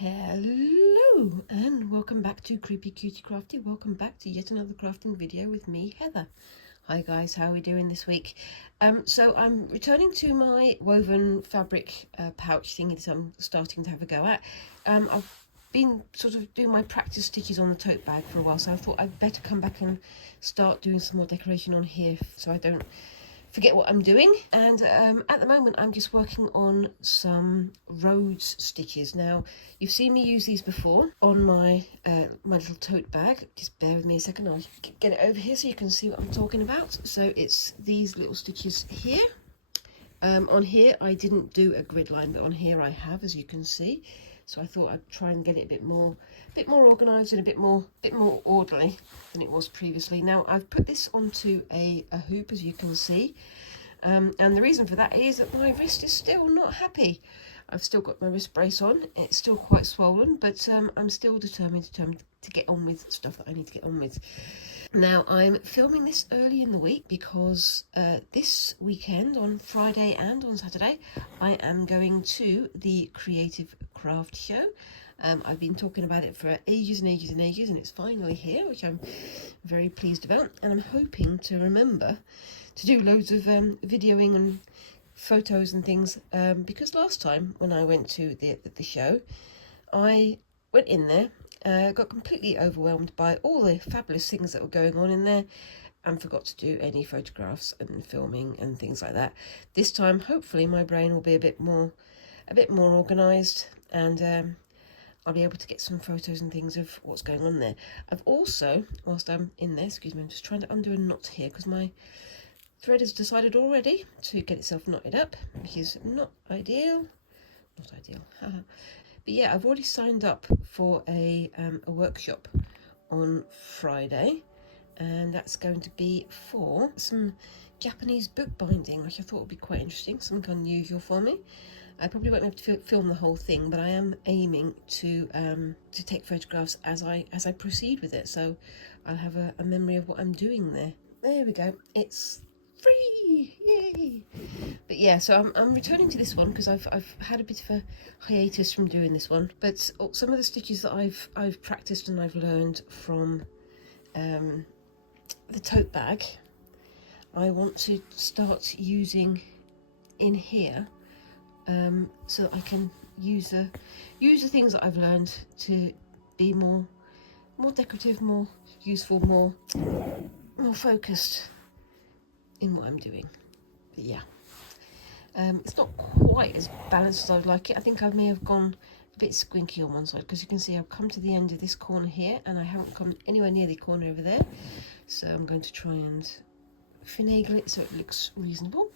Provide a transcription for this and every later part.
Hello and welcome back to Creepy Cutie Crafty. Welcome back to yet another crafting video with me, Heather. Hi guys, how are we doing this week? So I'm returning to my woven fabric pouch thingy that I'm starting to have a go at. I've been sort of doing my practice stitches on the tote bag for a while, so I thought I'd better come back and start doing some more decoration on here so I don't forget what I'm doing. And at the moment I'm just working on some rose stitches. Now you've seen me use these before on my my little tote bag. Just bear with me a second, I'll get it over here so you can see what I'm talking about. So it's these little stitches here. On here I didn't do a grid line, but on here I have, as you can see. So I thought I'd try and get it a bit more organised and a bit more orderly than it was previously. Now I've put this onto a hoop, as you can see, and the reason for that is that my wrist is still not happy. I've still got my wrist brace on. It's still quite swollen, but I'm still determined to get on with stuff that I need to get on with. Now I'm filming this early in the week because this weekend on Friday and on Saturday I am going to the Creative Craft Show. I've been talking about it for ages and ages and ages, and it's finally here, which I'm very pleased about, and I'm hoping to remember to do loads of videoing and photos and things, because last time when I went to the show I went in there, got completely overwhelmed by all the fabulous things that were going on in there and forgot to do any photographs and filming and things like that. This time hopefully my brain will be a bit more organised, and I'll be able to get some photos and things of what's going on there. I've also, whilst I'm in there, excuse me, I'm just trying to undo a knot here because my thread has decided already to get itself knotted up, which is not ideal. But yeah, I've already signed up for a workshop on Friday, and that's going to be for some Japanese bookbinding, which I thought would be quite interesting, something unusual for me. I probably won't be able to film the whole thing, but I am aiming to take photographs as I proceed with it, so I'll have a memory of what I'm doing there. There we go, it's free, yay! But yeah, so I'm returning to this one because I've had a bit of a hiatus from doing this one, but some of the stitches that I've practiced and I've learned from the tote bag I want to start using in here, so that I can use the things that I've learned to be more decorative, more useful, more focused in what I'm doing. But yeah, it's not quite as balanced as I would like it. I think I may have gone a bit squinky on one side, because you can see I've come to the end of this corner here and I haven't come anywhere near the corner over there, so I'm going to try and finagle it so it looks reasonable.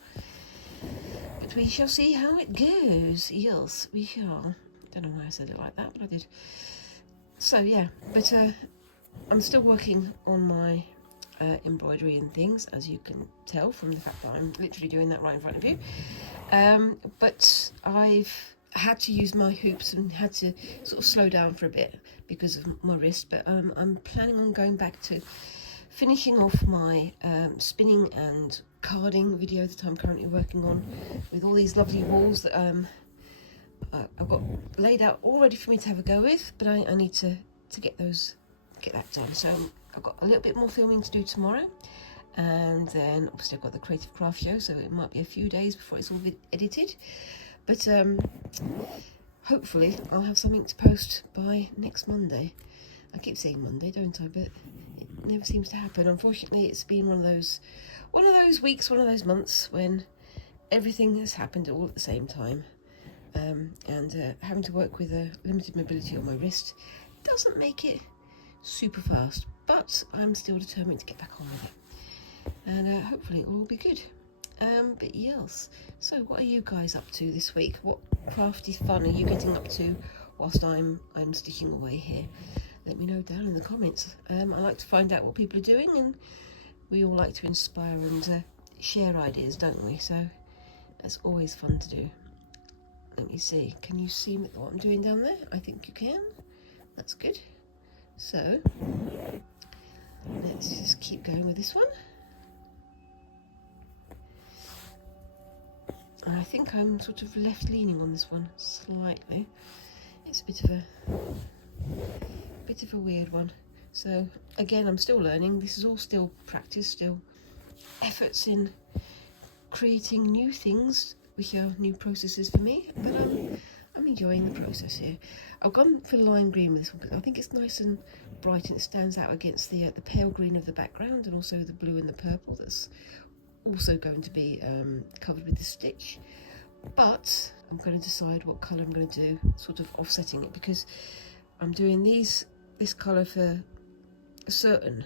But we shall see how it goes. Yes, we shall. Don't know why I said it like that, but I did. So yeah, but I'm still working on my embroidery and things, as you can tell from the fact that I'm literally doing that right in front of you. But I've had to use my hoops and had to sort of slow down for a bit because of my wrist. But I'm planning on going back to finishing off my spinning and carding video that I'm currently working on, with all these lovely walls that I've got laid out all ready for me to have a go with, but I need to get that done. So I've got a little bit more filming to do tomorrow, and then obviously I've got the Creative Craft Show, so it might be a few days before it's all edited, but hopefully I'll have something to post by next Monday. I keep saying Monday, don't I, but it never seems to happen. Unfortunately, it's been one of those weeks, one of those months when everything has happened all at the same time, and having to work with a limited mobility on my wrist doesn't make it super fast, but I'm still determined to get back on with it, and hopefully it will all be good. But yes, so what are you guys up to this week? What crafty fun are you getting up to whilst I'm stitching away here? Let me know down in the comments. I like to find out what people are doing, and we all like to inspire and share ideas, don't we? So that's always fun to do. Let me see, can you see what I'm doing down there? I think you can. That's good. So let's just keep going with this one. I think I'm sort of left leaning on this one slightly. It's a bit of a weird one. So again, I'm still learning. This is all still practice, still efforts in creating new things, which are new processes for me, but I'm enjoying the process here. I've gone for lime green with this one because I think it's nice and bright and it stands out against the pale green of the background, and also the blue and the purple that's also going to be covered with the stitch. But I'm going to decide what colour I'm going to do, sort of offsetting it, because I'm doing this colour for certain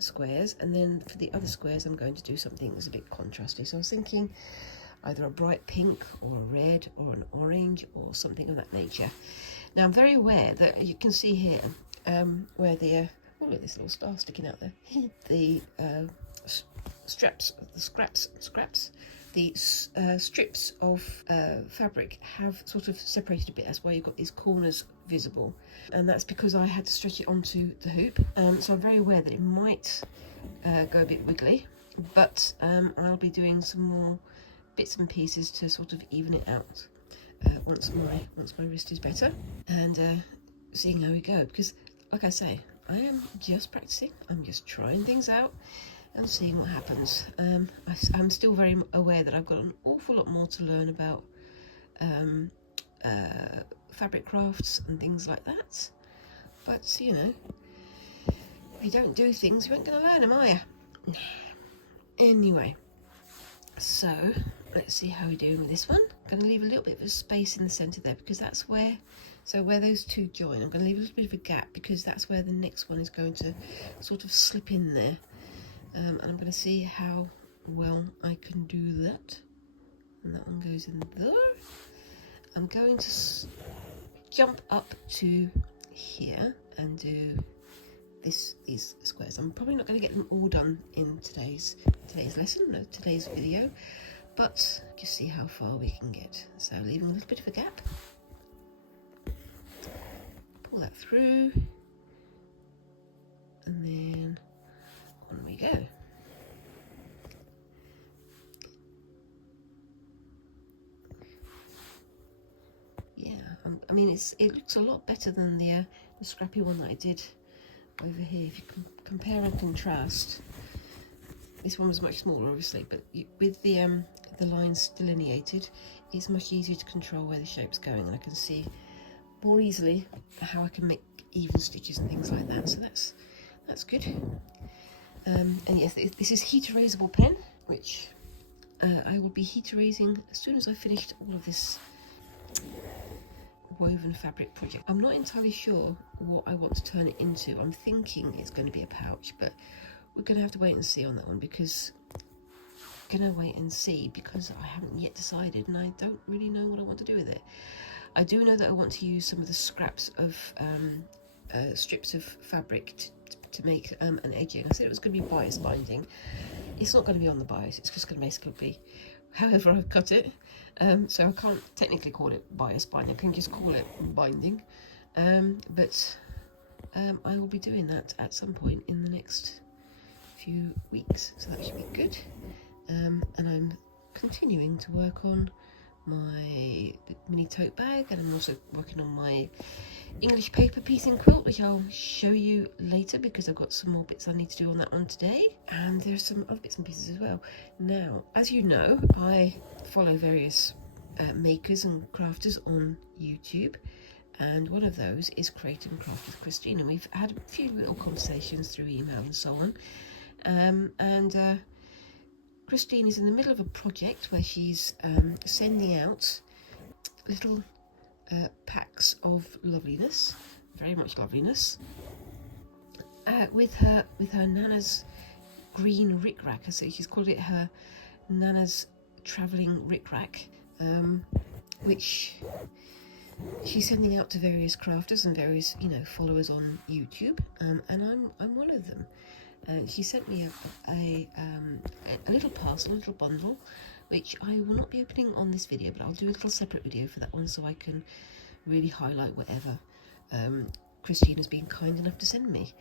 squares, and then for the other squares I'm going to do something that's a bit contrasty. So I was thinking either a bright pink or a red or an orange or something of that nature. Now I'm very aware that you can see here where the oh, look, this little star sticking out there. The strips of fabric have sort of separated a bit. That's why you've got these corners visible, and that's because I had to stretch it onto the hoop. So I'm very aware that it might go a bit wiggly, but I'll be doing some more bits and pieces to sort of even it out once my wrist is better, and seeing how we go, because like I say, I am just practicing. I'm just trying things out and seeing what happens. I'm still very aware that I've got an awful lot more to learn about fabric crafts and things like that, but you know, if you don't do things, you ain't going to learn them, are you? Anyway, so let's see how we're doing with this one. I'm going to leave a little bit of a space in the centre there, because that's where, so where those two join, I'm going to leave a little bit of a gap, because that's where the next one is going to sort of slip in there. And I'm going to see how well I can do that. And that one goes in there. I'm going to jump up to here and do these squares. I'm probably not going to get them all done in today's lesson, no, today's video, but just see how far we can get. So leaving a little bit of a gap. Pull that through. And then on we go. Yeah, I mean, it looks a lot better than the scrappy one that I did over here. If you can compare and contrast, this one was much smaller, obviously, but with the lines delineated, it's much easier to control where the shape's going, and I can see more easily how I can make even stitches and things like that. So that's good. And yes, this is heat erasable pen, which I will be heat erasing as soon as I've finished all of this woven fabric project. I'm not entirely sure what I want to turn it into. I'm thinking it's going to be a pouch, but we're going to have to wait and see on that one, because I haven't yet decided, and I don't really know what I want to do with it. I do know that I want to use some of the scraps of strips of fabric to make an edging. I said it was going to be bias binding. It's not going to be on the bias, it's just going to basically be however I've cut it. So I can't technically call it bias binding, I can just call it binding. But I will be doing that at some point in the next few weeks, so that should be good. And I'm continuing to work on my mini tote bag, and I'm also working on my English paper piecing quilt, which I'll show you later, because I've got some more bits I need to do on that one today, and there's some other bits and pieces as well. Now, as you know, I follow various makers and crafters on YouTube, and one of those is Create and Craft with Christine, and we've had a few little conversations through email and so on. And Christine is in the middle of a project where she's sending out little packs of loveliness, very much loveliness, with her Nana's green rickrack. So she's called it her Nana's travelling rickrack, which she's sending out to various crafters and various, followers on YouTube, and I'm one of them. She sent me a little parcel, a little bundle, which I will not be opening on this video, but I'll do a little separate video for that one, so I can really highlight whatever Christine has been kind enough to send me.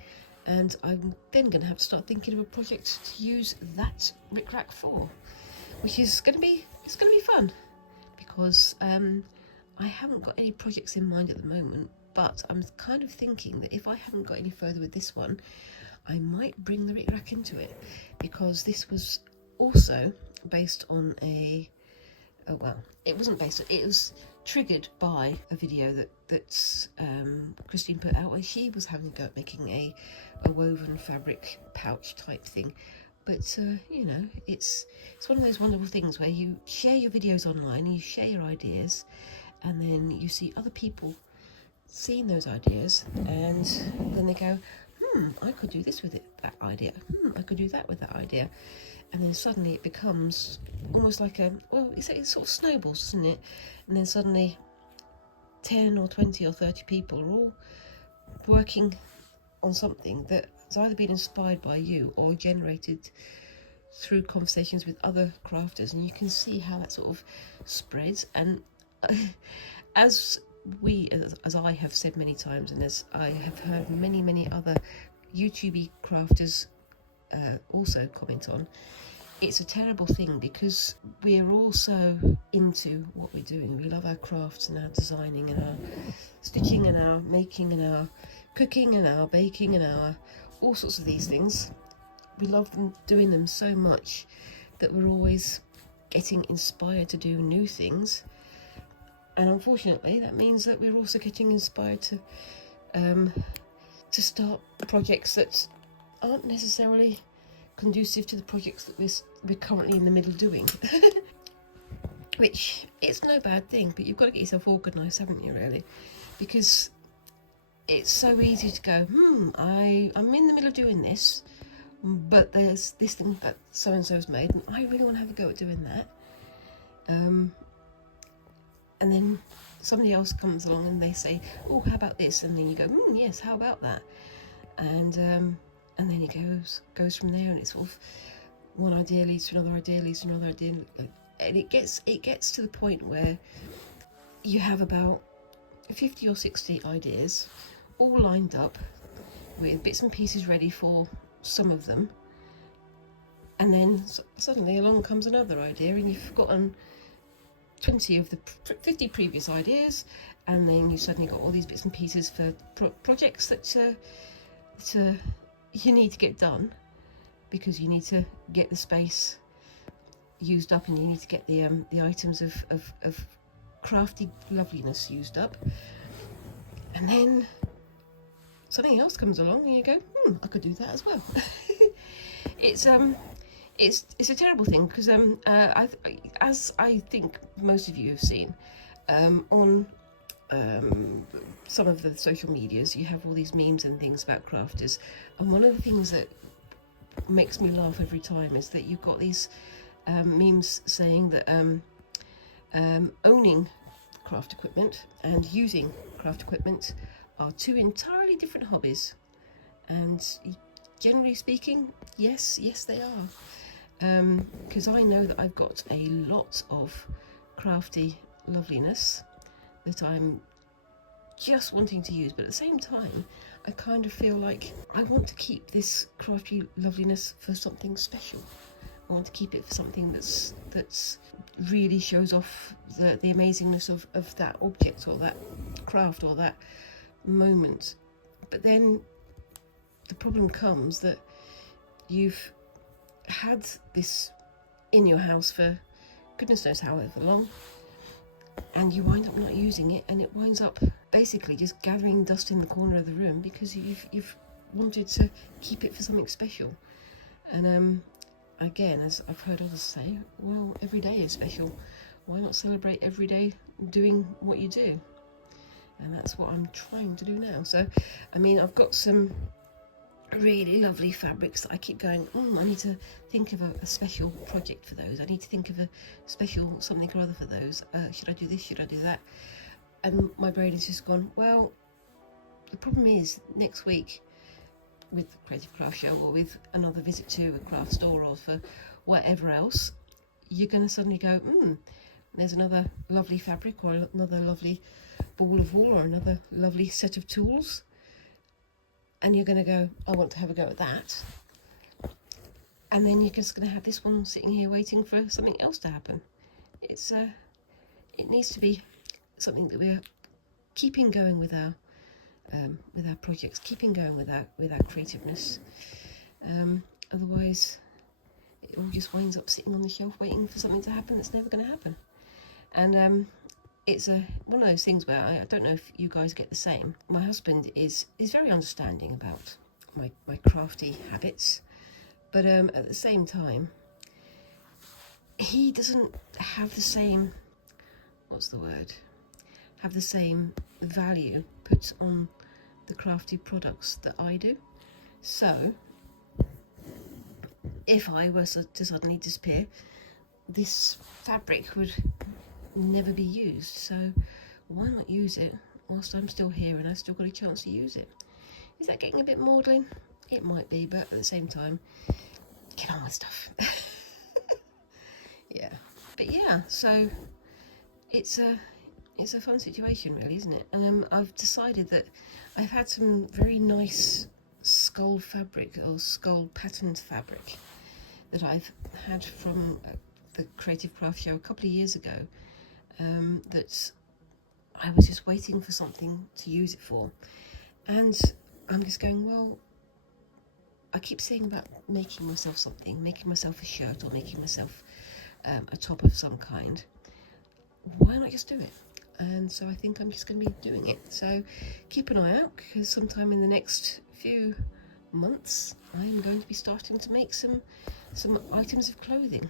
And I'm then going to have to start thinking of a project to use that rickrack for, which is going to be fun, because I haven't got any projects in mind at the moment, but I'm kind of thinking that if I haven't got any further with this one, I might bring the rick rack into it, because this was also based on a, oh well, it wasn't based on, it was triggered by a video that Christine put out, where she was having a go at making a woven fabric pouch type thing. But you know, it's one of those wonderful things where you share your videos online and you share your ideas, and then you see other people seeing those ideas, and then they go, I could do this with that idea, I could do that with that idea, and then suddenly it becomes almost like a, well, it sort of snowballs, doesn't it? And then suddenly 10 or 20 or 30 people are all working on something that has either been inspired by you or generated through conversations with other crafters, and you can see how that sort of spreads. And as I have said many times, and as I have heard many other YouTubey crafters also comment on, it's a terrible thing, because we're all so into what we're doing. We love our crafts and our designing and our stitching and our making and our cooking and our baking and our all sorts of these things. We love them, doing them so much, that we're always getting inspired to do new things. And unfortunately, that means that we're also getting inspired to start projects that aren't necessarily conducive to the projects that we're currently in the middle of doing. Which, it's no bad thing, but you've got to get yourself organised, haven't you, really? Because it's so easy to go, I'm in the middle of doing this, but there's this thing that so-and-so's made, and I really want to have a go at doing that. And then somebody else comes along and they say, oh, how about this? And then you go, yes, how about that? And then it goes from there, and it's sort of one idea leads to another idea, leads to another idea, and it gets to the point where you have about 50 or 60 ideas all lined up with bits and pieces ready for some of them, and then suddenly along comes another idea, and you've forgotten 20 of the 50 previous ideas, and then you suddenly got all these bits and pieces for projects that you need to get done, because you need to get the space used up, and you need to get the items of crafty loveliness used up, and then something else comes along and you go, I could do that as well. It's a terrible thing, because as I think most of you have seen, on some of the social medias, you have all these memes and things about crafters, and one of the things that makes me laugh every time is that you've got these memes saying that owning craft equipment and using craft equipment are two entirely different hobbies. And generally speaking, yes they are, because I know that I've got a lot of crafty loveliness that I'm just wanting to use, but at the same time I kind of feel like I want to keep this crafty loveliness for something special. I want to keep it for something that's really shows off the amazingness of that object or that craft or that moment. But then the problem comes that you've had this in your house for goodness knows however long, and you wind up not using it, and it winds up basically just gathering dust in the corner of the room because you've wanted to keep it for something special. And again, as I've heard others say, well, every day is special. Why not celebrate every day doing what you do? And that's what I'm trying to do now. So, I mean, I've got some really lovely fabrics that I keep going, I need to think of a special project for those. I need to think of a special something or other for those. Should I do this? Should I do that? And my brain has just gone, well, the problem is next week with the Creative Craft Show or with another visit to a craft store or for whatever else, you're going to suddenly go, there's another lovely fabric or another lovely ball of wool or another lovely set of tools, and you're going to go, I want to have a go at that, and then you're just going to have this one sitting here waiting for something else to happen. It needs to be something that we're keeping going with our projects, keeping going with our creativeness. Otherwise, it all just winds up sitting on the shelf waiting for something to happen that's never going to happen. And it's one of those things where I don't know if you guys get the same. My husband is very understanding about my crafty habits, but at the same time, he doesn't have the same, have the same value put on the crafty products that I do. So if I were to suddenly disappear, this fabric would never be used. So why not use it whilst I'm still here and I've still got a chance to use it? Is that getting a bit maudlin? It might be, but at the same time, get on with stuff. Yeah, but yeah, so it's a fun situation, really, isn't it? And I've decided that I've had some very nice skull fabric or skull patterned fabric that I've had from the Creative Craft Show a couple of years ago, that I was just waiting for something to use it for. And I'm just going, well, I keep saying about making myself something, making myself a shirt or making myself a top of some kind. Why not just do it? And so I think I'm just going to be doing it. So keep an eye out, because sometime in the next few months I'm going to be starting to make some items of clothing.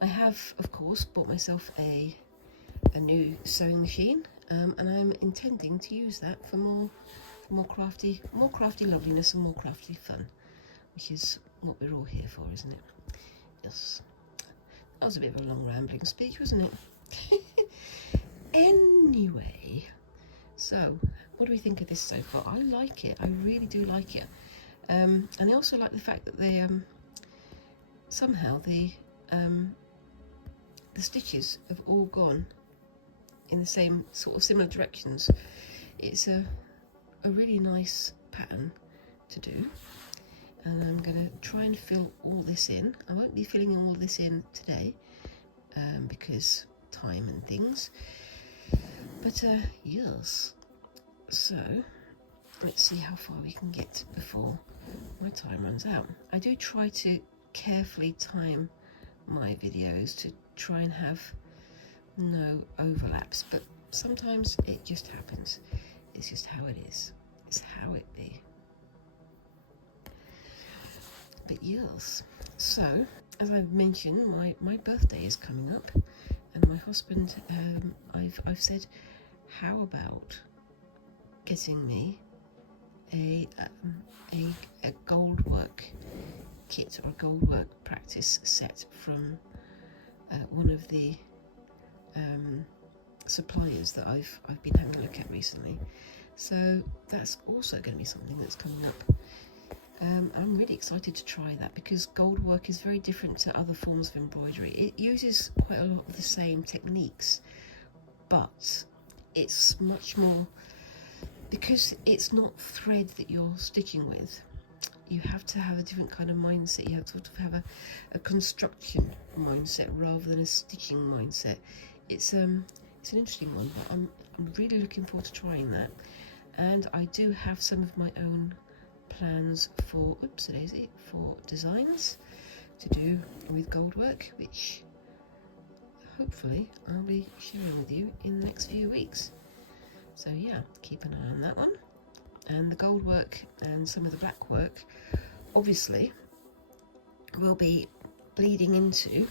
I have, of course, bought myself a new sewing machine, and I'm intending to use that for more crafty loveliness and more crafty fun, which is what we're all here for, isn't it? Yes. That was a bit of a long rambling speech, wasn't it? Anyway, so what do we think of this so far? I like it. I really do like it. And I also like the fact that they somehow the stitches have all gone in the same sort of similar directions. It's a really nice pattern to do, and I'm going to try and fill all this in. I won't be filling all this in today because time and things, but yes, so let's see how far we can get before my time runs out. I do try to carefully time my videos to try and have no overlaps, but sometimes it just happens. It's just how it is. It's how it be. But yes, so as I've mentioned, my birthday is coming up, and my husband, I've said, how about getting me a gold work kit or a gold work practice set from one of the suppliers that I've been having a look at recently. So that's also going to be something that's coming up. I'm really excited to try that, because gold work is very different to other forms of embroidery. It uses quite a lot of the same techniques, but it's much more, because it's not thread that you're stitching with. You have to have a different kind of mindset. You have to sort of have a construction mindset rather than a stitching mindset. It's an interesting one, but I'm really looking forward to trying that. And I do have some of my own plans for for designs to do with gold work, which hopefully I'll be sharing with you in the next few weeks. So yeah, keep an eye on that one. And the gold work and some of the black work obviously will be bleeding into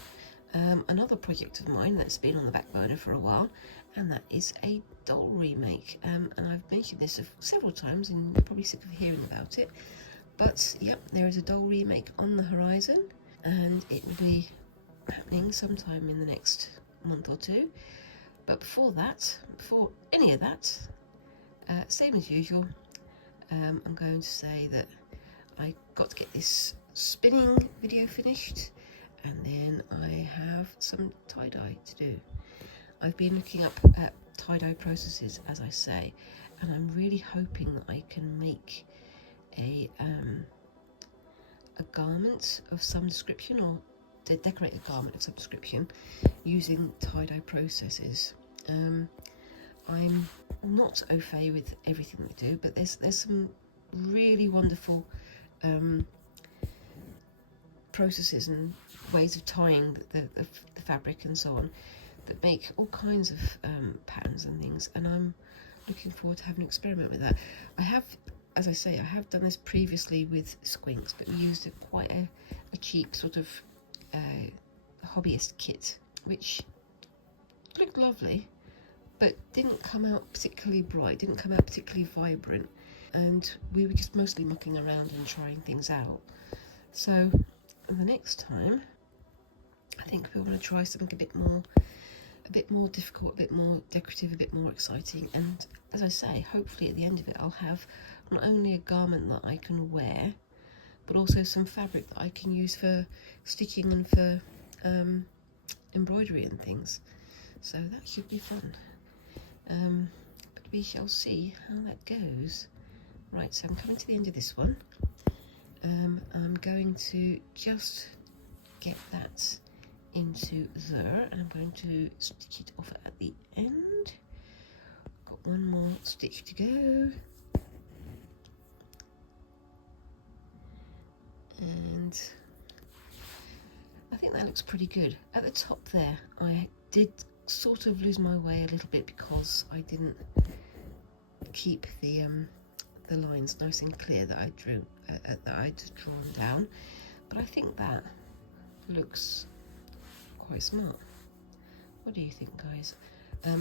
another project of mine that's been on the back burner for a while, and that is a doll remake. And I've mentioned this several times, and you're probably sick of hearing about it, but yep, there is a doll remake on the horizon, and it will be happening sometime in the next month or two. But before any of that, same as usual, I'm going to say that I got to get this spinning video finished, and then I have some tie-dye to do. I've been looking up at tie-dye processes, as I say, and I'm really hoping that I can make a garment of some description, or to decorate a garment of some description using tie-dye processes. I'm not au fait with everything we do, but there's some really wonderful processes and ways of tying the fabric and so on that make all kinds of patterns and things, and I'm looking forward to having an experiment with that. I have, as I say, I have done this previously with squinks, but we used quite a cheap sort of hobbyist kit, which looked lovely, but didn't come out particularly bright, didn't come out particularly vibrant, and we were just mostly mucking around and trying things out. So the next time, I think we want to try something a bit more difficult, a bit more decorative, a bit more exciting. And as I say, hopefully at the end of it I'll have not only a garment that I can wear, but also some fabric that I can use for stitching and for embroidery and things. So that should be fun. But we shall see how that goes. Right, so I'm coming to the end of this one. I'm going to just get that into there, and I'm going to stitch it off at the end. Got one more stitch to go, and I think that looks pretty good. At the top there, I did sort of lose my way a little bit because I didn't keep the lines nice and clear that I drew that I'd drawn down, but I think that looks quite smart. What do you think, guys?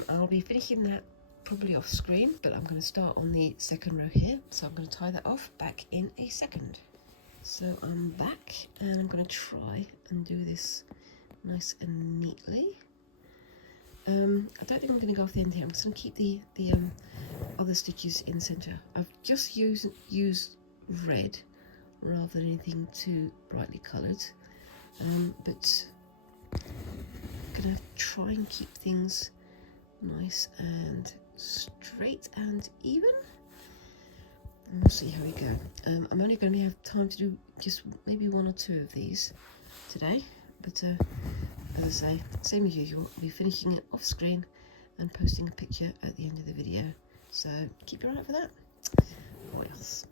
I'll be finishing that probably off screen, but I'm going to start on the second row here, so I'm going to tie that off back in a second. So I'm back, and I'm going to try and do this nice and neatly. I don't think I'm going to go off the end here. I'm just going to keep the other stitches in the centre. I've just used red rather than anything too brightly coloured, but I'm going to try and keep things nice and straight and even, and we'll see how we go. I'm only going to have time to do just maybe one or two of these today, but as I say, same as usual, I'll be finishing it off screen and posting a picture at the end of the video, so keep your eye out for that. What else?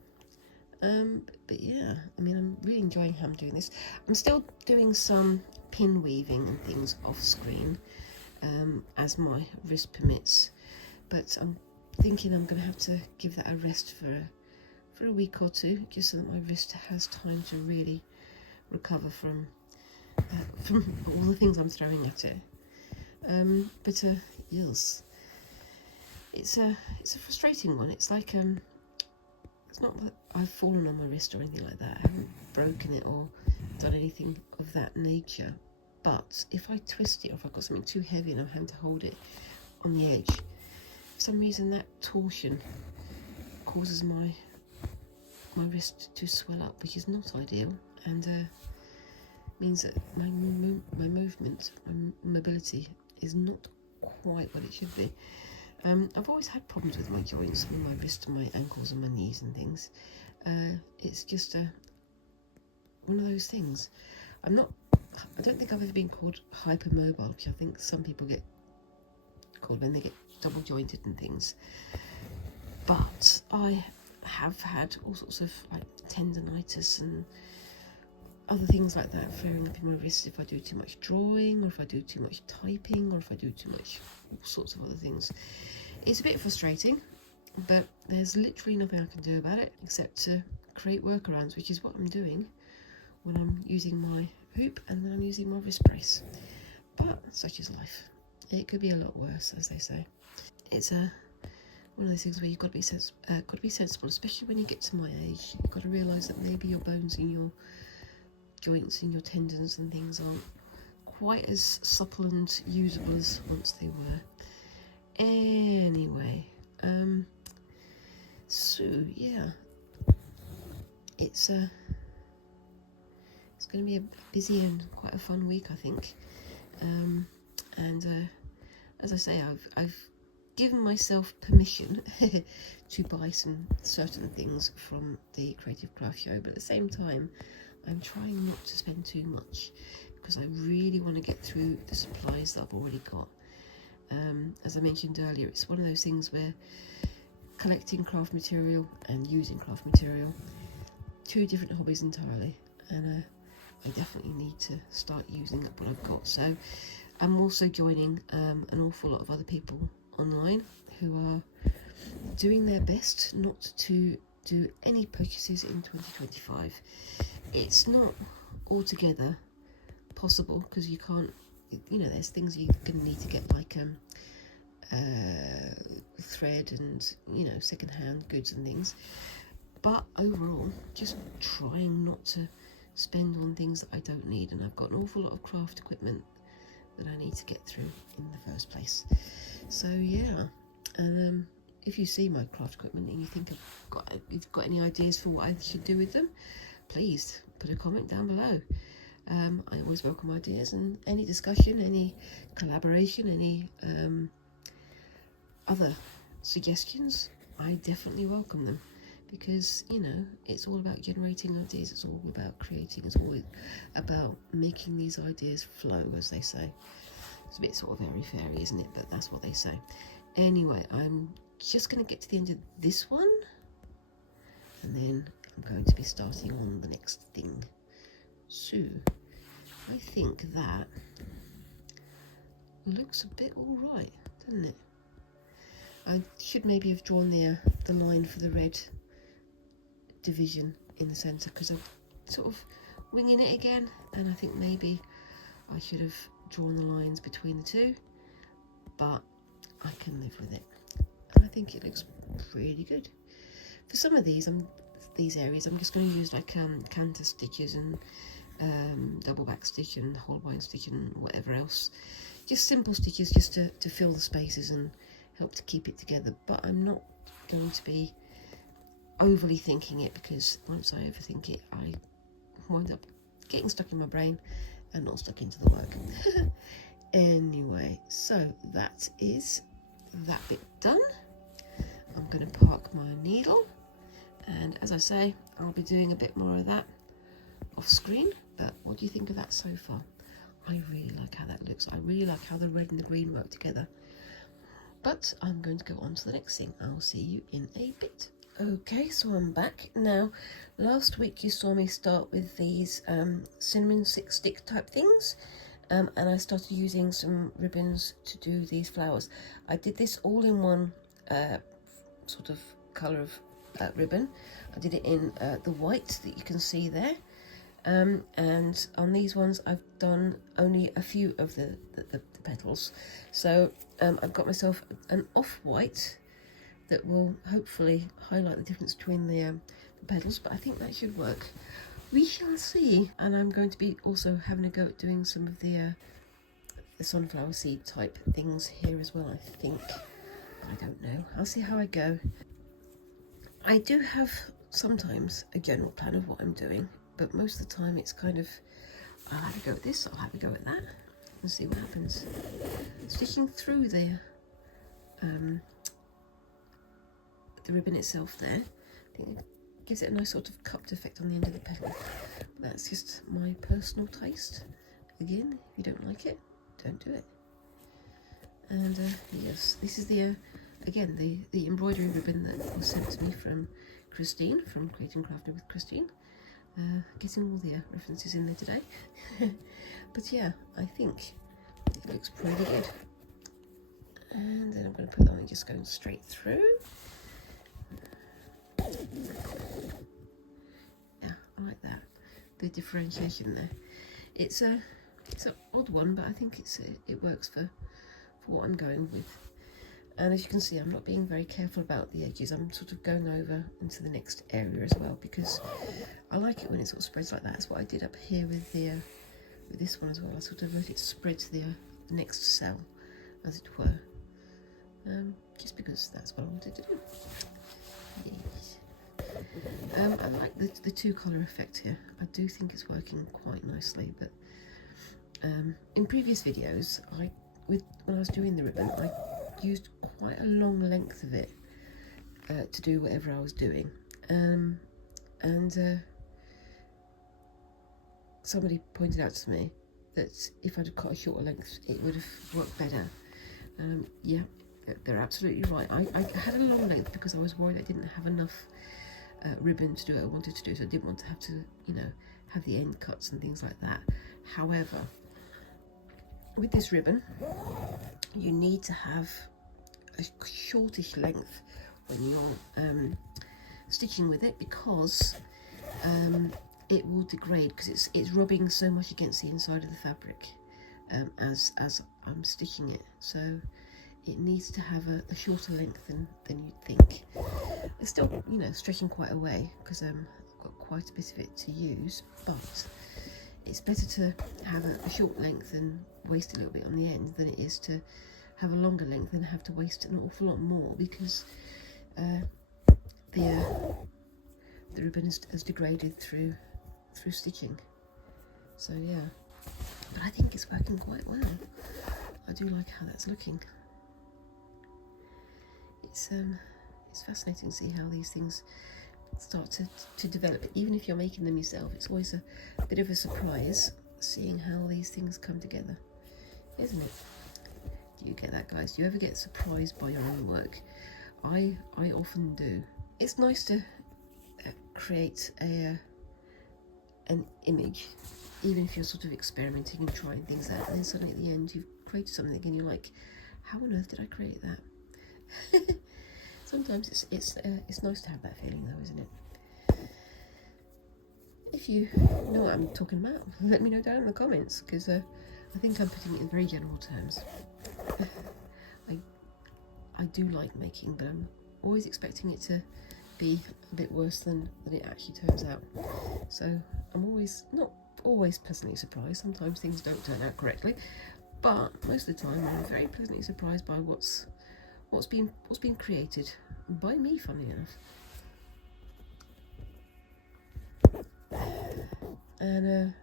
But yeah, I mean, I'm really enjoying how I'm doing this. I'm still doing some pin weaving and things off screen as my wrist permits, but I'm thinking I'm going to have to give that a rest for a week or two, just so that my wrist has time to really recover from all the things I'm throwing at it. But yes, it's a frustrating one. It's like it's not that I've fallen on my wrist or anything like that. I haven't broken it or done anything of that nature. But if I twist it, or if I've got something too heavy and I'm having to hold it on the edge, for some reason that torsion causes my wrist to swell up, which is not ideal, and means that my movement, my mobility is not quite what it should be. I've always had problems with my joints, with my wrist and my ankles and my knees and things. It's just one of those things. I don't think I've ever been called hypermobile, which I think some people get called when they get double jointed and things. But I have had all sorts of like tendonitis and other things like that flaring up in my wrist if I do too much drawing, or if I do too much typing, or if I do too much all sorts of other things. It's a bit frustrating, but there's literally nothing I can do about it except to create workarounds, which is what I'm doing when I'm using my hoop and then I'm using my wrist brace. But such is life. It could be a lot worse, as they say. It's one of those things where you've got to be sensible, especially when you get to my age. You've got to realise that maybe your bones and your joints and your tendons and things aren't quite as supple and usable as once they were. Anyway, so yeah, it's going to be a busy and quite a fun week, I think. And as I say, I've given myself permission to buy some certain things from the Creative Craft Show, but at the same time I'm trying not to spend too much because I really want to get through the supplies that I've already got. As I mentioned earlier, it's one of those things where collecting craft material and using craft material, two different hobbies entirely, and I definitely need to start using up what I've got. So I'm also joining an awful lot of other people online who are doing their best not to do any purchases in 2025. It's not altogether possible because you can't, you know, there's things you're going to need to get, like thread and, you know, second-hand goods and things. But overall, just trying not to spend on things that I don't need, and I've got an awful lot of craft equipment that I need to get through in the first place. So yeah, and if you see my craft equipment and you think you've got any ideas for what I should do with them, please put a comment down below. I always welcome ideas, and any discussion, any collaboration, any other suggestions, I definitely welcome them, because, you know, it's all about generating ideas, it's all about creating, it's all about making these ideas flow, as they say. It's a bit sort of airy-fairy, isn't it? But that's what they say. Anyway, I'm just going to get to the end of this one, and then I'm going to be starting on the next thing. So I think that looks a bit all right, doesn't it? I should maybe have drawn the line for the red division in the centre, because I'm sort of winging it again, and I think maybe I should have drawn the lines between the two, but I can live with it, and I think it looks pretty good. For some of these areas, I'm just going to use like canter stitches and double back stitch and holbein stitch and whatever else, just simple stitches just to fill the spaces and help to keep it together. But I'm not going to be overly thinking it, because once I overthink it, I wind up getting stuck in my brain and not stuck into the work. Anyway, so that is that bit done. I'm going to park my needle, and as I say, I'll be doing a bit more of that off screen. But what do you think of that so far? I really like how that looks. I really like how the red and the green work together. But I'm going to go on to the next thing. I'll see you in a bit. Okay, so I'm back. Now, last week you saw me start with these cinnamon stick type things, and I started using some ribbons to do these flowers. I did this all in one sort of colour of ribbon. I did it in the white that you can see there, and on these ones I've done only a few of the petals. So I've got myself an off-white that will hopefully highlight the difference between the petals, but I think that should work. We shall see. And I'm going to be also having a go at doing some of the sunflower seed type things here as well, I think. I don't know. I'll see how I go. I do have sometimes a general plan of what I'm doing, but most of the time it's kind of, I'll have a go at this, I'll have a go at that, and see what happens. Stitching through the ribbon itself there, I think it gives it a nice sort of cupped effect on the end of the petal. But that's just my personal taste. Again, if you don't like it, don't do it. And yes, this is the again the embroidery ribbon that was sent to me from Christine, from Creating Crafting with Christine. Getting all the references in there today. But yeah, I think it looks pretty good. And then I'm going to put that one just going straight through. Yeah, I like that, the differentiation there. It's an odd one, but I think it works for what I'm going with. And as you can see, I'm not being very careful about the edges. I'm sort of going over into the next area as well, because I like it when it sort of spreads like that. That's what I did up here with this one as well. I sort of let it spread to the next cell, as it were, just because that's what I wanted to do. Yes. I like the two-colour effect here. I do think it's working quite nicely. But in previous videos, when I was doing the ribbon, I used quite a long length of it to do whatever I was doing, and somebody pointed out to me that if I'd cut a shorter length, it would have worked better. Yeah, they're absolutely right. I had a long length because I was worried I didn't have enough ribbon to do what I wanted to do, so I didn't want to have to, you know, have the end cuts and things like that. However, with this ribbon, you need to have a shortish length when you're stitching with it, because it will degrade, because it's rubbing so much against the inside of the fabric as I'm stitching it. So it needs to have a shorter length than you'd think. It's still, you know, stretching quite a way because I've got quite a bit of it to use, but it's better to have a short length and waste a little bit on the end than it is to have a longer length and have to waste an awful lot more, because the ribbon has degraded through stitching. So yeah, but I think it's working quite well. I do like how that's looking. It's fascinating to see how these things start to develop. Even if you're making them yourself, it's always a bit of a surprise seeing how these things come together, isn't it? Do you get that, guys? Do you ever get surprised by your own work? I often do. It's nice to create an image, even if you're sort of experimenting and trying things out, and then suddenly at the end you've created something and you're like, how on earth did I create that? Sometimes it's nice to have that feeling though, isn't it? If you know what I'm talking about, let me know down in the comments, because I think I'm putting it in very general terms. I do like making, but I'm always expecting it to be a bit worse than it actually turns out. So I'm not always pleasantly surprised. Sometimes things don't turn out correctly, but most of the time I'm very pleasantly surprised by what's been created by me, funnily enough. And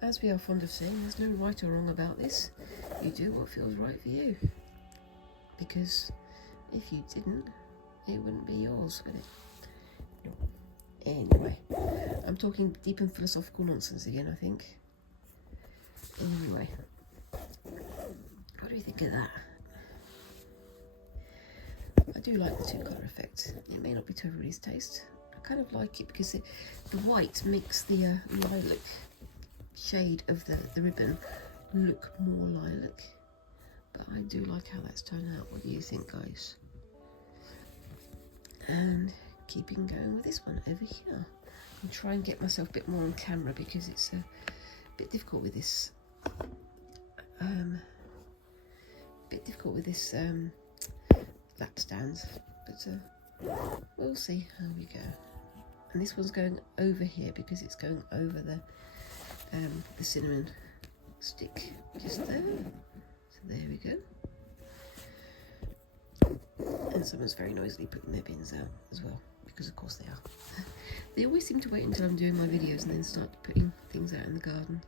as we are fond of saying, there's no right or wrong about this. You do what feels right for you, because if you didn't, it wouldn't be yours, would it? Anyway, I'm talking deep and philosophical nonsense again, I think. Anyway, what do you think of that? I do like the two-colour effect. It may not be to everybody's taste. I kind of like it because the white makes the lilac shade of the ribbon look more lilac. But I do like how that's turned out. What do you think, guys? And keeping going with this one over here. And try and get myself a bit more on camera, because it's a bit difficult with this. Lap stand, but we'll see how we go. And this one's going over here because it's going over the cinnamon stick just there. So there we go. And someone's very noisily putting their bins out as well, because of course they are. They always seem to wait until I'm doing my videos and then start putting things out in the garden.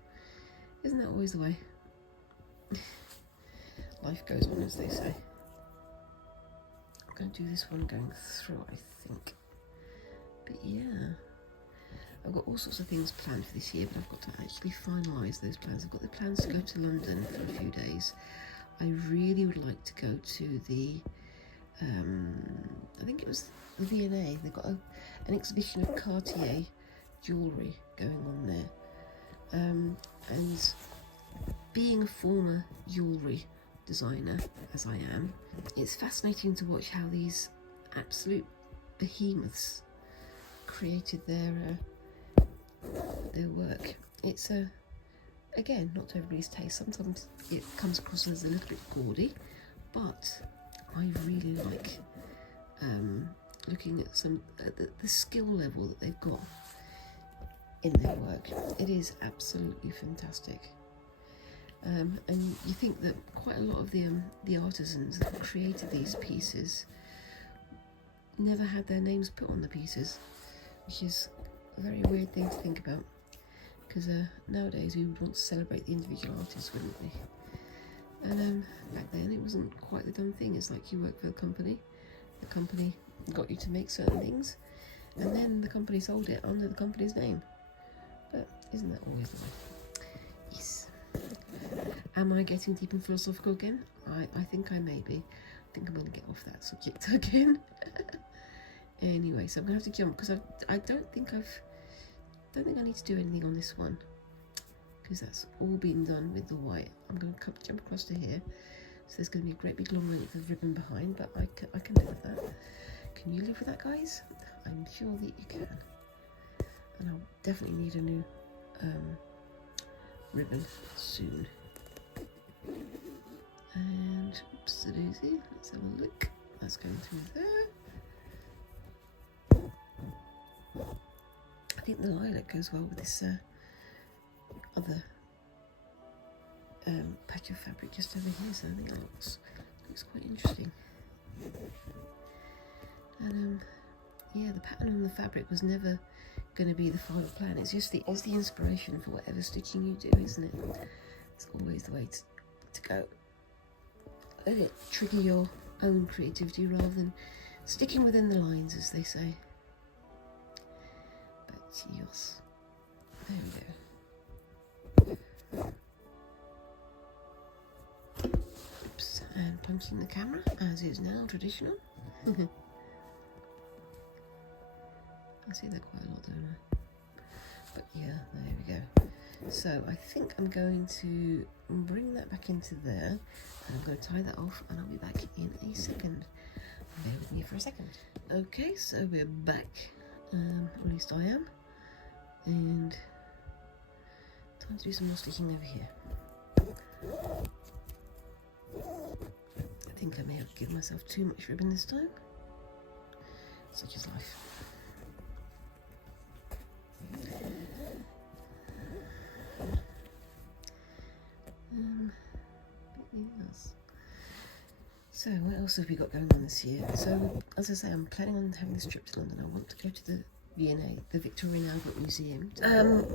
Isn't that always the way? Life goes on, as they say. I'm going to do this one going through, I think. But yeah, I've got all sorts of things planned for this year, but I've got to actually finalise those plans. I've got the plans to go to London for a few days. I really would like to go to the, I think it was the V&A. They've got an exhibition of Cartier jewellery going on there. And being a former jewellery designer, as I am, it's fascinating to watch how these absolute behemoths created their work. It's again, not to everybody's taste. Sometimes it comes across as a little bit gaudy, but I really like looking at the skill level that they've got in their work. It is absolutely fantastic. And you think that quite a lot of the artisans that created these pieces never had their names put on the pieces, which is a very weird thing to think about, because nowadays we would want to celebrate the individual artists, wouldn't we? And back then it wasn't quite the done thing. It's like you work for a company, the company got you to make certain things, and then the company sold it under the company's name. But isn't that always the way? Yes. Am I getting deep and philosophical again? I think I may be. I think I'm going to get off that subject again. Anyway, so I'm going to have to jump, because I don't think I need to do anything on this one, because that's all been done with the white. I'm going to jump across to here, so there's going to be a great big long length of ribbon behind, but I can live with that. Can you live with that, guys? I'm sure that you can. And I'll definitely need a new ribbon soon. And oops, daisy. Let's have a look. That's going through there. I think the lilac goes well with this other patch of fabric just over here, so I think that looks quite interesting. And yeah, the pattern on the fabric was never going to be the final plan. It's just the inspiration for whatever stitching you do, isn't it? It's always the way to go. Let it trigger your own creativity rather than sticking within the lines, as they say. But yes, there we go. Oops, and punching the camera, as is now traditional. I see that quite a lot, don't I? But yeah, there we go. So I think I'm going to bring that back into there, and I'm going to tie that off, and I'll be back in a second. Bear with me for a second. Okay, so we're back. At least I am. And time to do some more stitching over here. I think I may have given myself too much ribbon this time. Such is life. So what else have we got going on this year? So as I say, I'm planning on having this trip to London. I want to go to the V&A, the Victoria and Albert Museum,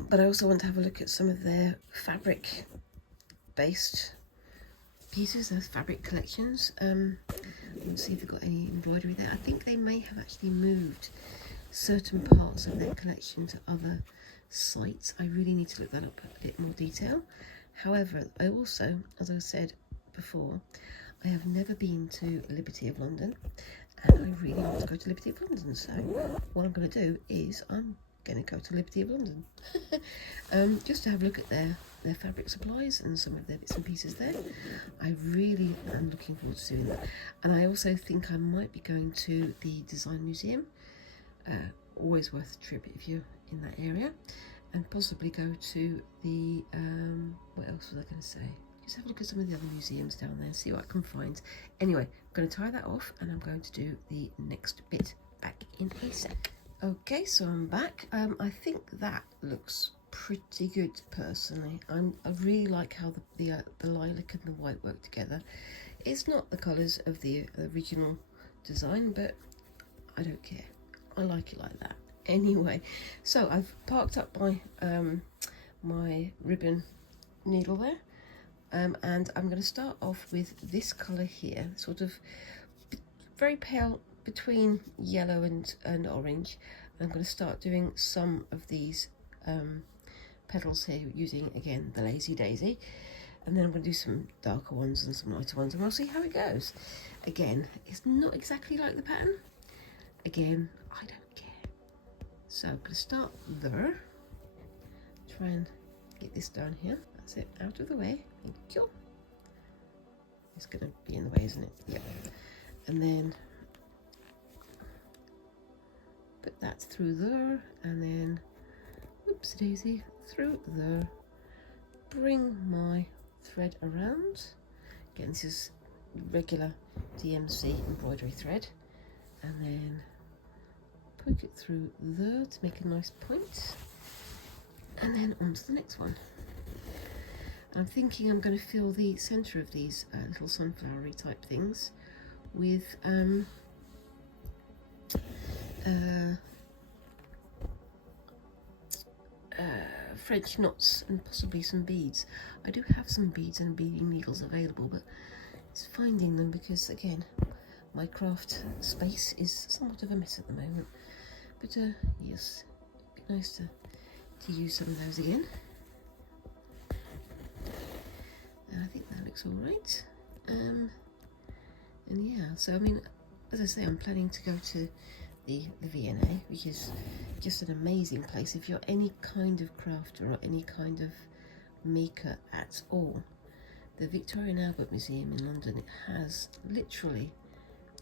but I also want to have a look at some of their fabric based pieces, their fabric collections. I want to see if they've got any embroidery there. I think they may have actually moved certain parts of their collection to other sites. I really need to look that up in a bit more detail. However, I also, as I said before, I have never been to Liberty of London, and I really want to go to Liberty of London. So what I'm going to do is I'm going to go to Liberty of London just to have a look at their fabric supplies and some of their bits and pieces there. I really am looking forward to doing that. And I also think I might be going to the Design Museum. Always worth a trip if you're in that area. And possibly go to the, what else was I going to say? Just have a look at some of the other museums down there and see what I can find. Anyway, I'm going to tie that off, and I'm going to do the next bit back in a sec. Okay, so I'm back. I think that looks pretty good personally. I really like how the lilac and the white work together. It's not the colours of the original design, but I don't care. I like it like that. Anyway, so I've parked up my my ribbon needle there, and I'm going to start off with this colour here, sort of very pale between yellow and orange. And I'm going to start doing some of these petals here using, again, the Lazy Daisy, and then I'm going to do some darker ones and some lighter ones, and we'll see how it goes. Again, it's not exactly like the pattern. Again, I don't care. So I'm going to start there, try and get this down here. That's it, out of the way. Thank you. It's going to be in the way, isn't it? Yeah. And then put that through there, and then whoops daisy, through there. Bring my thread around. Again, this is regular DMC embroidery thread, and then poke it through there to make a nice point, and then on to the next one. I'm thinking I'm going to fill the centre of these little sunflowery type things with French knots and possibly some beads. I do have some beads and beading needles available, but it's finding them because, again, my craft space is somewhat of a mess at the moment. But yes, it'd be nice to use some of those again. and I think that looks all right. And yeah, so I mean, as I say, I'm planning to go to the V&A, which is just an amazing place if you're any kind of crafter or any kind of maker at all. The Victoria and Albert Museum in London, it has literally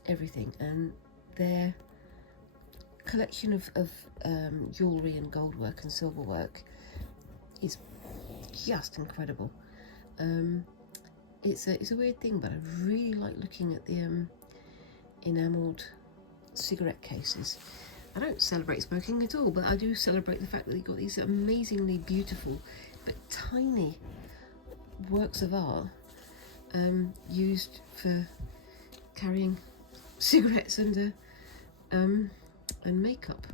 everything, and their collection of jewellery and goldwork and silverwork is just incredible. It's a weird thing, but I really like looking at the enamelled cigarette cases. I don't celebrate smoking at all, but I do celebrate the fact that they've got these amazingly beautiful but tiny works of art used for carrying cigarettes and makeup,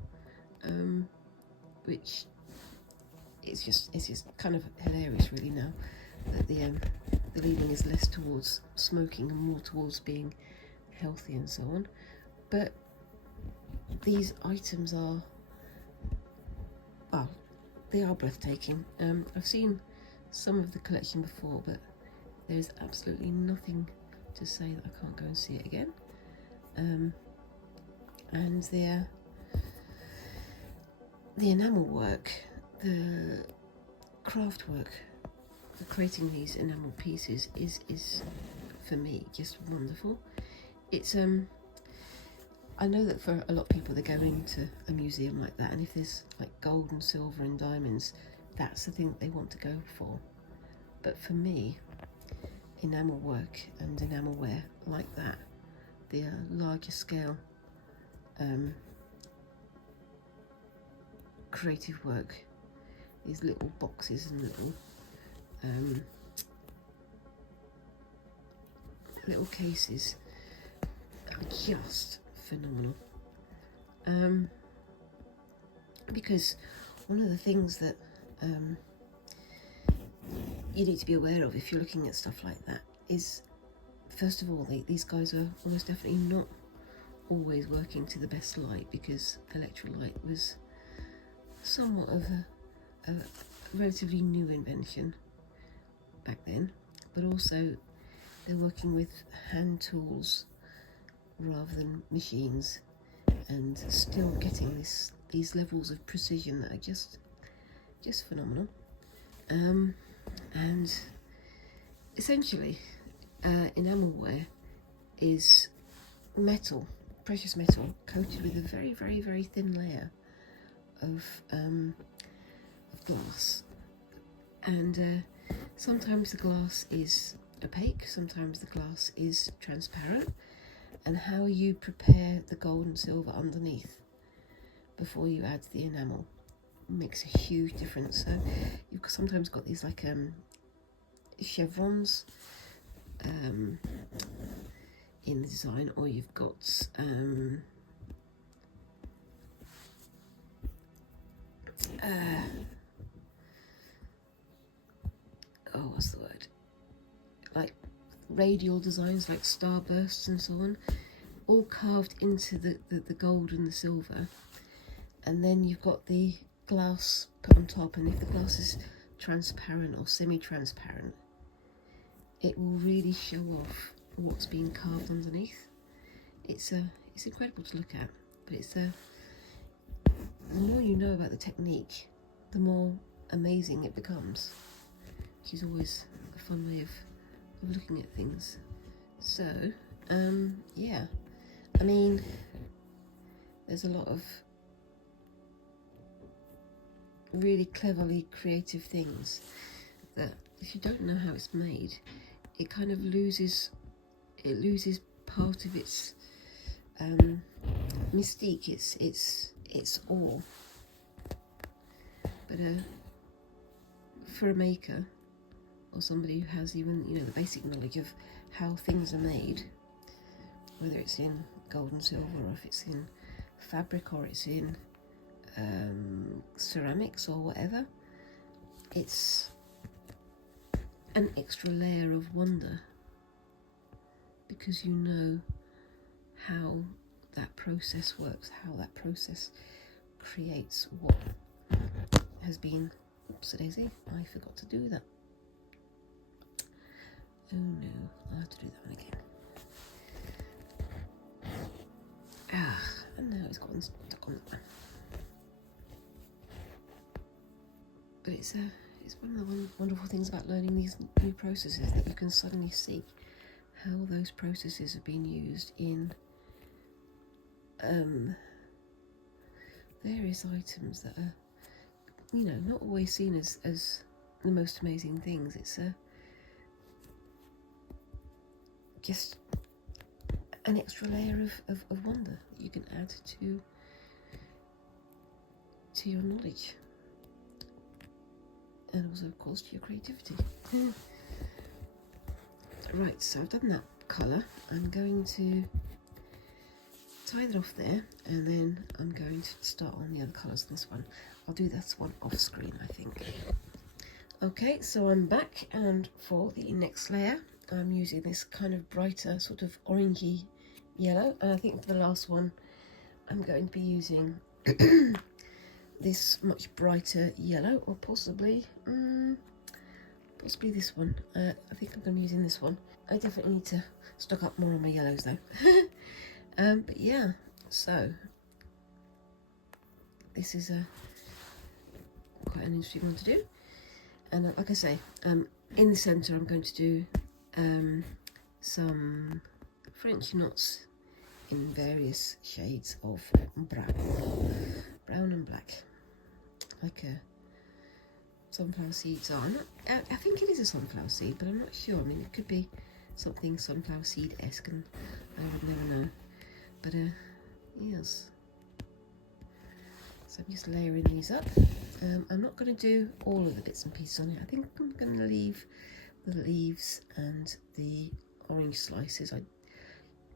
which it's just kind of hilarious really now that the leaning is less towards smoking and more towards being healthy and so on. But these items are, well, they are breathtaking. I've seen some of the collection before, but there's absolutely nothing to say that I can't go and see it again. And the enamel work, the craft work for creating these enamel pieces is for me just wonderful. It's I know that for a lot of people, they go into a museum like that, and if there's like gold and silver and diamonds, that's the thing that they want to go for. But for me, enamel work and enamelware like that, the larger scale creative work, these little boxes and little cases are just phenomenal. Because one of the things that you need to be aware of if you're looking at stuff like that is, first of all, these guys are almost definitely not always working to the best light, because electrolyte was somewhat of a relatively new invention back then, but also they're working with hand tools rather than machines, and still getting these levels of precision that are just phenomenal. And essentially, enamelware is metal, precious metal, coated with a very, very, very thin layer of glass. And sometimes the glass is opaque, sometimes the glass is transparent, and how you prepare the gold and silver underneath before you add the enamel makes a huge difference. So you've sometimes got these like chevrons in the design, or you've got what's the word? Like radial designs, like starbursts and so on, all carved into the gold and the silver. And then you've got the glass put on top, and if the glass is transparent or semi-transparent, it will really show off what's being carved underneath. It's incredible to look at, but the more you know about the technique, the more amazing it becomes, which is always a fun way of looking at things. So yeah, I mean, there's a lot of really cleverly creative things that if you don't know how it's made, it kind of loses part of its mystique, its awe. But for a maker or somebody who has even the basic knowledge of how things are made, whether it's in gold and silver, or if it's in fabric, or it's in ceramics or whatever, it's an extra layer of wonder, because you know how that process works, how that process creates what has been, oops a daisy, I forgot to do that, Oh no, I'll have to do that one again. And now it's gotten stuck on that one. But it's one of the wonderful things about learning these new processes, that you can suddenly see how those processes have been used in various items that are, you know, not always seen as the most amazing things. It's just an extra layer of wonder that you can add to your knowledge, and also of course to your creativity. Right, so I've done that colour. I'm going to tie that off there, and then I'm going to start on the other colours in this one. I'll do this one off screen, I think. Okay, so I'm back, and for the next layer I'm using this kind of brighter sort of orangey yellow, and I think for the last one I'm going to be using this much brighter yellow, or possibly this one. I think I'm going to be using this one. I definitely need to stock up more on my yellows though. But yeah, so this is quite an interesting one to do, and like I say, in the centre I'm going to do some French knots in various shades of brown and black, like sunflower seeds are. I think it is a sunflower seed, but I'm not sure. I mean, it could be something sunflower seed-esque, and I would never know. But yes. So I'm just layering these up. I'm not going to do all of the bits and pieces on it. I think I'm going to leave the leaves and the orange slices. I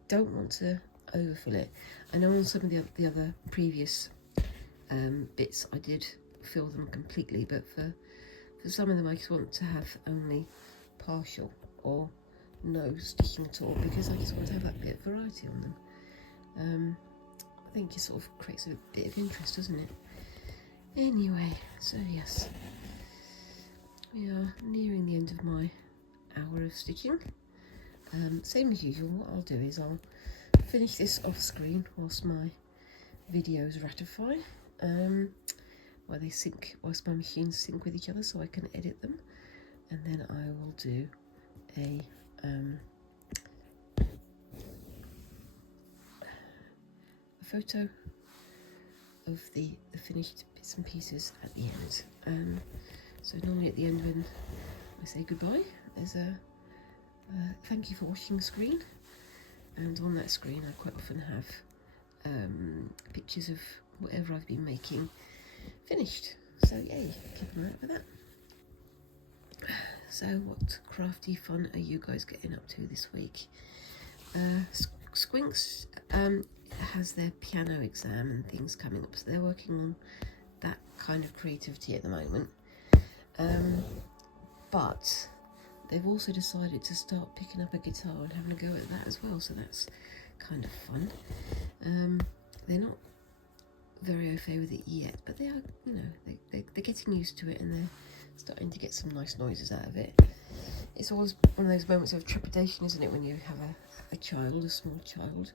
don't want to overfill it. I know on some of the other previous bits I did fill them completely, but for some of them I just want to have only partial or no stitching at all, because I just want to have that bit of variety on them. I think it sort of creates a bit of interest, doesn't it? Anyway, so yes, we are nearing the end of my hour of stitching. Same as usual, what I'll do is I'll finish this off screen whilst my videos ratify, where they sync, whilst my machines sync with each other so I can edit them, and then I will do a photo of the finished bits and pieces at the end. So normally at the end, when I say goodbye, there's a thank you for watching screen, and on that screen I quite often have pictures of whatever I've been making finished. So yay, keep an eye out for that. So what crafty fun are you guys getting up to this week? Squinks has their piano exam and things coming up, so they're working on that kind of creativity at the moment. But they've also decided to start picking up a guitar and having a go at that as well, so that's kind of fun. They're not very au fait with it yet, but they are, you know, they're getting used to it, and they're starting to get some nice noises out of it. It's always one of those moments of trepidation, isn't it, when you have a child, a small child,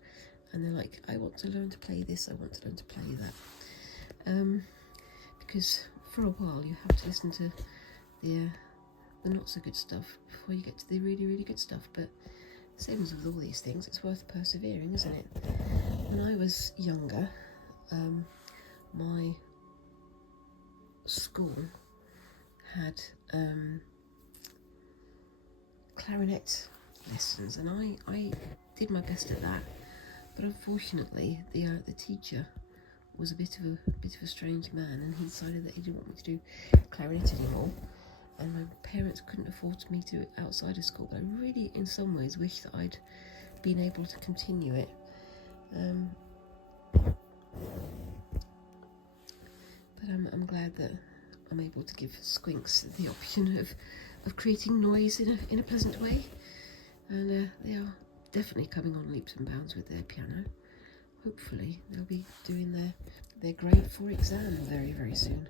and they're like, I want to learn to play this, I want to learn to play that. Because for a while you have to listen to the not so good stuff before you get to the really, really good stuff. But same as with all these things, it's worth persevering, isn't it? When I was younger, my school had clarinet lessons, and I did my best at that, but unfortunately the teacher was a bit of a strange man, and he decided that he didn't want me to do clarinet anymore, and my parents couldn't afford me to do it outside of school. But I really, in some ways, wish that I'd been able to continue it. But I'm glad that I'm able to give Squinks the option of creating noise in a pleasant way, and they are definitely coming on leaps and bounds with their piano. Hopefully they'll be doing their grade 4 exam very, very soon,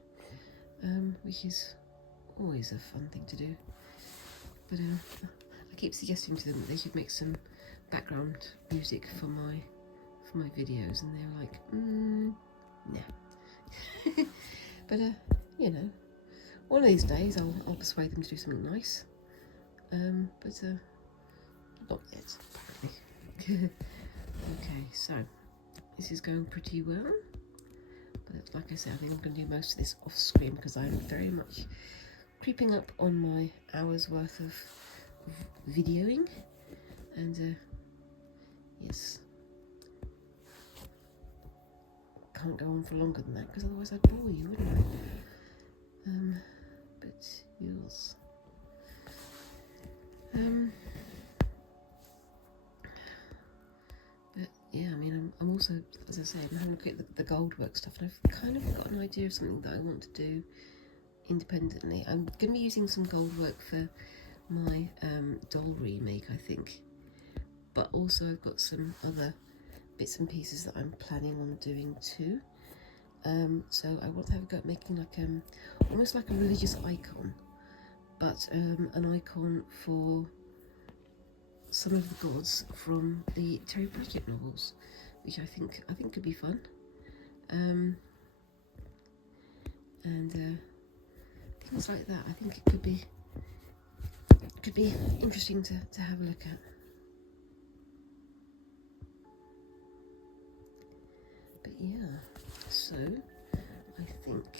which is always a fun thing to do. But I keep suggesting to them that they should make some background music for my videos, and they're like, nah. But you know, one of these days I'll persuade them to do something nice. But not yet, apparently. Okay, so this is going pretty well. But like I said, I think I'm going to do most of this off screen because I'm very much creeping up on my hour's worth of videoing, and yes, can't go on for longer than that because otherwise I'd bore you, wouldn't I? But yours. But yeah, I mean, I'm also, as I say, I'm having a look at the gold work stuff, and I've kind of got an idea of something that I want to do independently. I'm going to be using some gold work for my doll remake, I think, but also I've got some other bits and pieces that I'm planning on doing too. So I want to have a go at making like almost like a religious icon, but an icon for some of the gods from the Terry Pratchett novels, which I think could be fun. And things like that, I think it could be interesting to have a look at. But yeah, so I think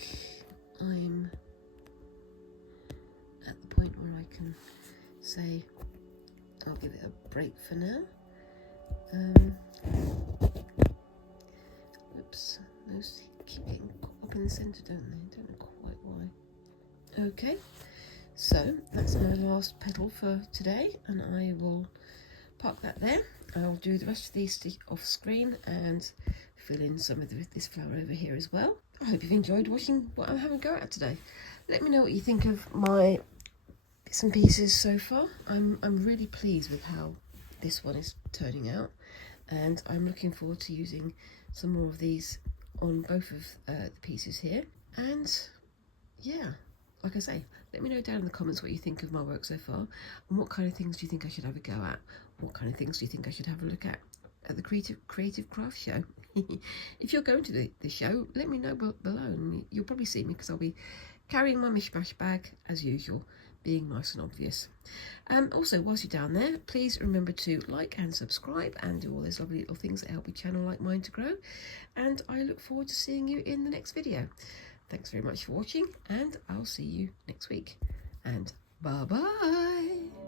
I'm at the point where I can say I'll give it a break for now. Oops, those keep getting caught up in the centre, don't they? Don't know quite why. Okay, so that's my last petal for today, and I will park that there. I'll do the rest of these off screen and fill in some of this flower over here as well. I hope you've enjoyed watching what I'm having a go at today. Let me know what you think of my bits and pieces so far. I'm really pleased with how this one is turning out, and I'm looking forward to using some more of these on both of the pieces here. And yeah, like I say, let me know down in the comments what you think of my work so far, and what kind of things do you think I should have a go at? What kind of things do you think I should have a look at the creative craft show? If you're going to the show, let me know below, and you'll probably see me because I'll be carrying my mishmash bag as usual, being nice and obvious. Also, whilst you're down there, please remember to like and subscribe and do all those lovely little things that help a channel like mine to grow, and I look forward to seeing you in the next video. Thanks very much for watching, and I'll see you next week, and bye bye.